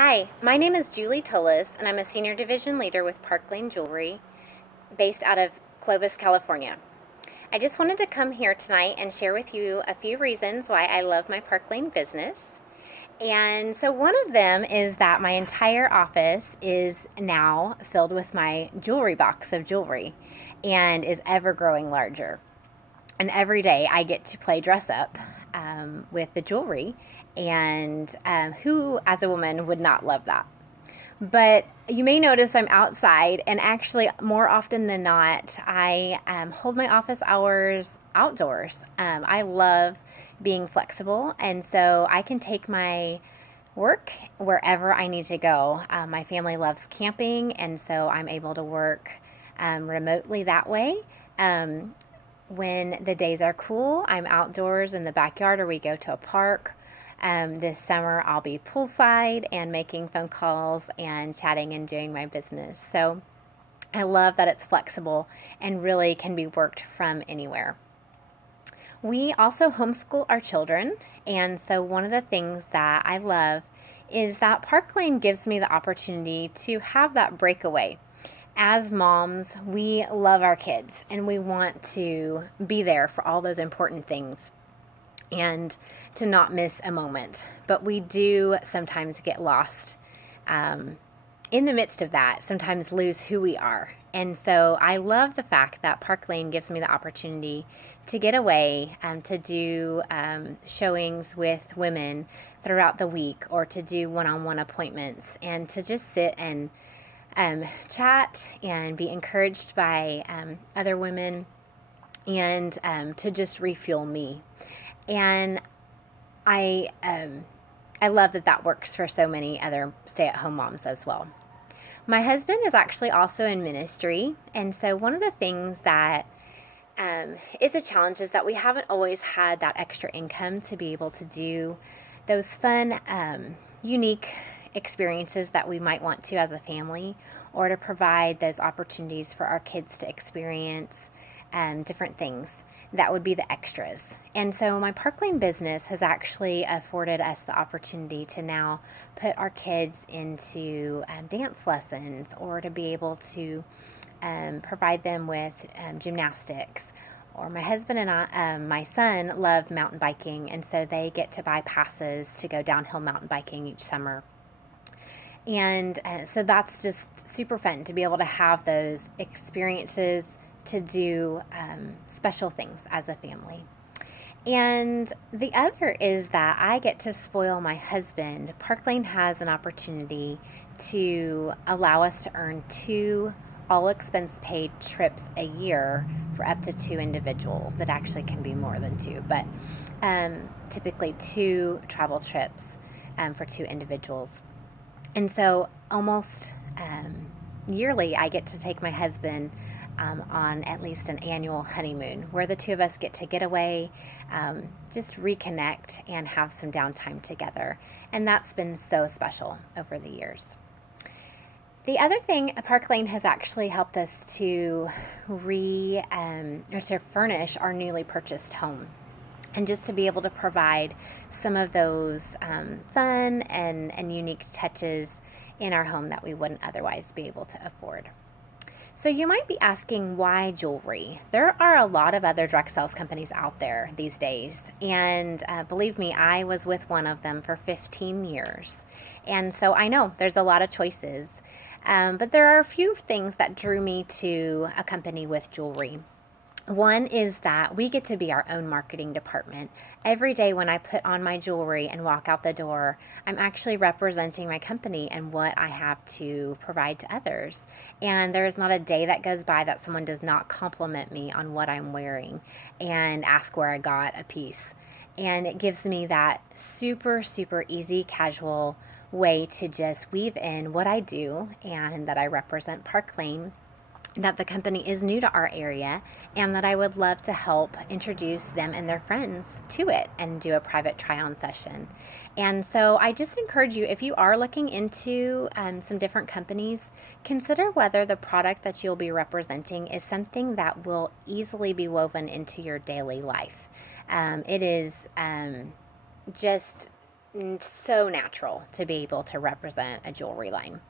Hi, my name is Julie Tullis, and I'm a Senior Division Leader with Park Lane Jewelry, based out of Clovis, California. I just wanted to come here tonight and share with you a few reasons why I love my Park Lane business. And so, one of them is that my entire office is now filled with my jewelry box of jewelry and is ever growing larger. And every day I get to play dress up with the jewelry, and who, as a woman, would not love that? But you may notice I'm outside, and actually, more often than not, I hold my office hours outdoors. I love being flexible, and so I can take my work wherever I need to go. My family loves camping, and so I'm able to work remotely that way. When the days are cool, I'm outdoors in the backyard or we go to a park. This summer, I'll be poolside and making phone calls and chatting and doing my business. So I love that it's flexible and really can be worked from anywhere. We also homeschool our children, and so one of the things that I love is that Park Lane gives me the opportunity to have that breakaway. As moms, we love our kids and we want to be there for all those important things and to not miss a moment. But we do sometimes get lost in the midst of that, sometimes lose who we are. And so I love the fact that Park Lane gives me the opportunity to get away, to do showings with women throughout the week, or to do one-on-one appointments, and to just sit and chat and be encouraged by other women, and to just refuel me. And I love that that works for so many other stay-at-home moms as well. My husband is actually also in ministry, and so one of the things that is a challenge is that we haven't always had that extra income to be able to do those fun, unique experiences that we might want to as a family, or to provide those opportunities for our kids to experience different things that would be the extras. And so my Park Lane business has actually afforded us the opportunity to now put our kids into dance lessons, or to be able to provide them with gymnastics. Or my husband and my son love mountain biking, and so they get to buy passes to go downhill mountain biking each summer. And so that's just super fun to be able to have those experiences, to do special things as a family. And the other is that I get to spoil my husband. Park Lane has an opportunity to allow us to earn 2 all expense paid trips a year for up to 2 individuals. It actually can be more than 2, but typically 2 travel trips for 2 individuals. And so almost yearly, I get to take my husband on at least an annual honeymoon, where the two of us get away, just reconnect and have some downtime together. And that's been so special over the years. The other thing, Park Lane has actually helped us to or to furnish our newly purchased home, and just to be able to provide some of those fun and unique touches in our home that we wouldn't otherwise be able to afford. So you might be asking, why jewelry? There are a lot of other direct sales companies out there these days, and believe me, I was with one of them for 15 years, and so I know there's a lot of choices, but there are a few things that drew me to a company with jewelry. One is that we get to be our own marketing department. Every day when I put on my jewelry and walk out the door, I'm actually representing my company and what I have to provide to others. And there is not a day that goes by that someone does not compliment me on what I'm wearing and ask where I got a piece. And it gives me that super, super easy, casual way to just weave in what I do, and that I represent Park Lane, that the company is new to our area, and that I would love to help introduce them and their friends to it and do a private try-on session. And so I just encourage you, if you are looking into some different companies, consider whether the product that you'll be representing is something that will easily be woven into your daily life. It is just so natural to be able to represent a jewelry line.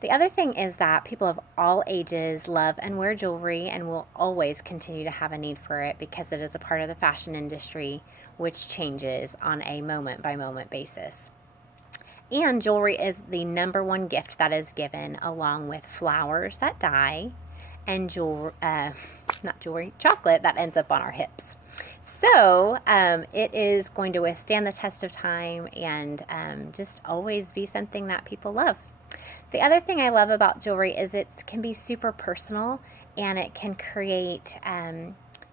The other thing is that people of all ages love and wear jewelry and will always continue to have a need for it because it is a part of the fashion industry, which changes on a moment by moment basis. And jewelry is the number one gift that is given, along with flowers that die and chocolate that ends up on our hips. So it is going to withstand the test of time and just always be something that people love. The other thing I love about jewelry is it can be super personal, and it can create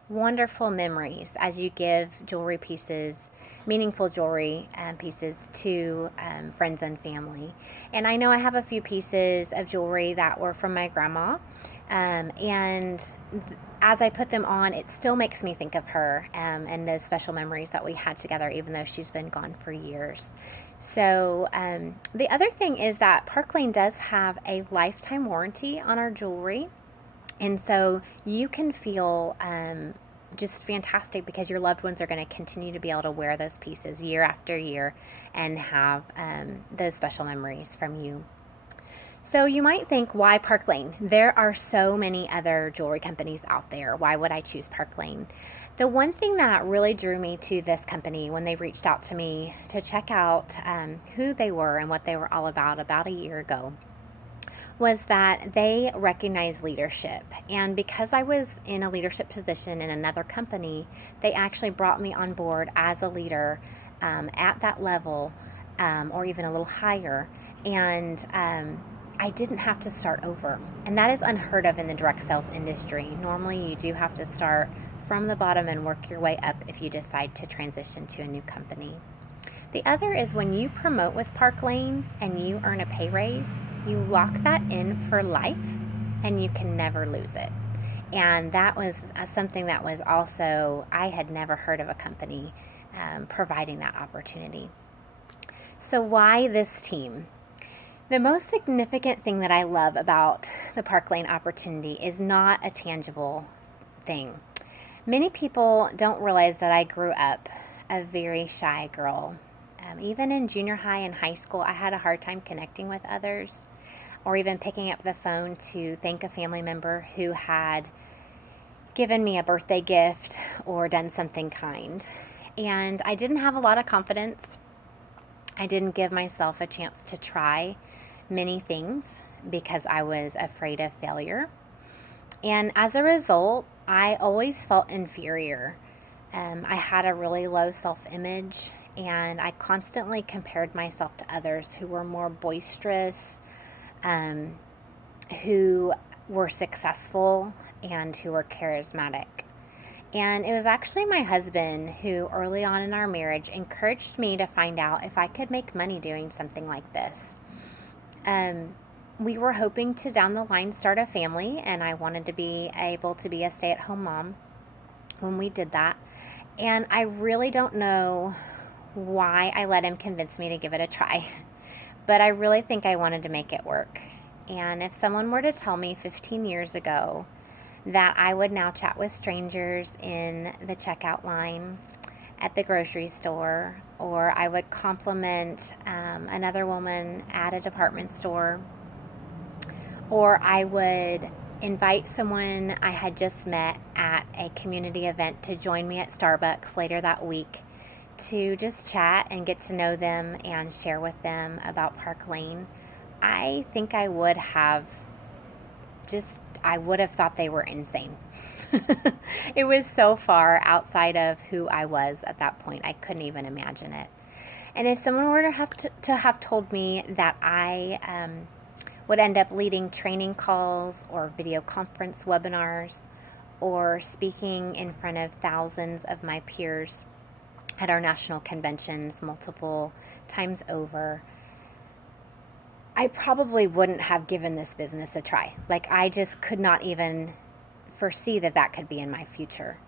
wonderful memories as you give jewelry pieces, meaningful jewelry pieces to friends and family. And I know I have a few pieces of jewelry that were from my grandma, and as I put them on, it still makes me think of her and those special memories that we had together, even though she's been gone for years. So the other thing is that Park Lane does have a lifetime warranty on our jewelry. And so you can feel just fantastic because your loved ones are going to continue to be able to wear those pieces year after year and have those special memories from you. So you might think, why Park Lane? There are so many other jewelry companies out there. Why would I choose Park Lane? The one thing that really drew me to this company when they reached out to me to check out who they were and what they were all about a year ago was that they recognize leadership. And because I was in a leadership position in another company, they actually brought me on board as a leader at that level or even a little higher. And I didn't have to start over. And that is unheard of in the direct sales industry. Normally, you do have to start from the bottom and work your way up if you decide to transition to a new company. The other is when you promote with Park Lane and you earn a pay raise, you lock that in for life and you can never lose it. And that was something that was also, I had never heard of a company providing that opportunity. So why this team? The most significant thing that I love about the Park Lane opportunity is not a tangible thing. Many people don't realize that I grew up a very shy girl. Even in junior high and high school, I had a hard time connecting with others or even picking up the phone to thank a family member who had given me a birthday gift or done something kind. And I didn't have a lot of confidence. I didn't give myself a chance to try many things because I was afraid of failure. And as a result, I always felt inferior. I had a really low self-image, and I constantly compared myself to others who were more boisterous, who were successful, and who were charismatic. And it was actually my husband who, early on in our marriage, encouraged me to find out if I could make money doing something like this. We were hoping to, down the line, start a family, and I wanted to be able to be a stay-at-home mom when we did that. And I really don't know why I let him convince me to give it a try, but I really think I wanted to make it work. And if someone were to tell me 15 years ago that I would now chat with strangers in the checkout line at the grocery store, or I would compliment another woman at a department store, or I would invite someone I had just met at a community event to join me at Starbucks later that week to just chat and get to know them and share with them about Park Lane, I think I would have thought they were insane. It was so far outside of who I was at that point. I couldn't even imagine it. And if someone were to have told me that I would end up leading training calls or video conference webinars or speaking in front of thousands of my peers at our national conventions multiple times over, I probably wouldn't have given this business a try. Like, I just could not even foresee that could be in my future.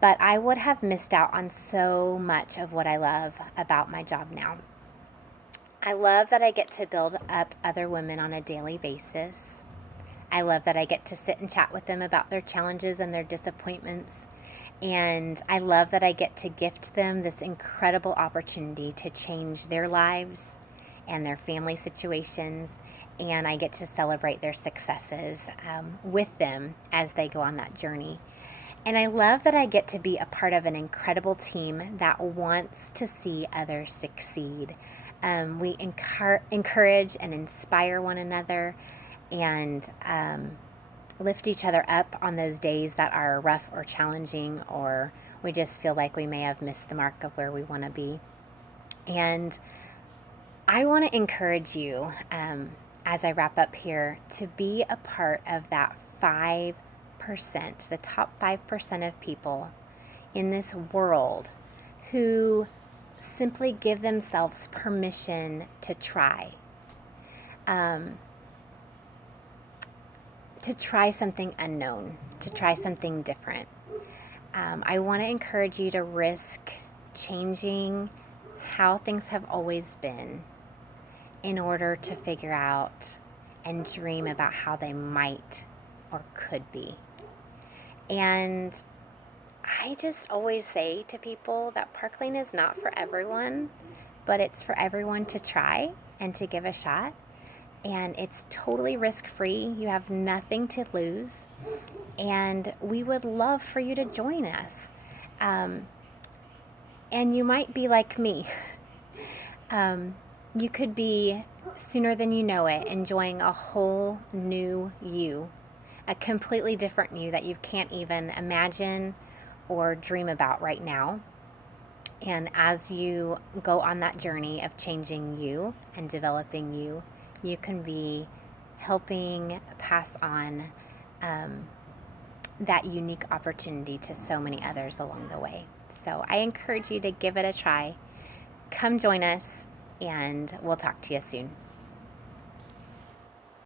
But I would have missed out on so much of what I love about my job now. I love that I get to build up other women on a daily basis. I love that I get to sit and chat with them about their challenges and their disappointments. And I love that I get to gift them this incredible opportunity to change their lives and their family situations. And I get to celebrate their successes with them as they go on that journey. And I love that I get to be a part of an incredible team that wants to see others succeed. We encourage and inspire one another, and lift each other up on those days that are rough or challenging, or we just feel like we may have missed the mark of where we want to be. And I want to encourage you, as I wrap up here, to be a part of that 5%, the top 5% of people in this world who simply give themselves permission to try. To try something unknown, to try something different. I want to encourage you to risk changing how things have always been in order to figure out and dream about how they might or could be. And I just always say to people that Park Lane is not for everyone, but it's for everyone to try and to give a shot. And it's totally risk-free. You have nothing to lose. And we would love for you to join us. And you might be like me. You could be, sooner than you know it, enjoying a whole new you, a completely different you that you can't even imagine or dream about right now. And as you go on that journey of changing you and developing you, you can be helping pass on that unique opportunity to so many others along the way. So I encourage you to give it a try. Come join us, and we'll talk to you soon.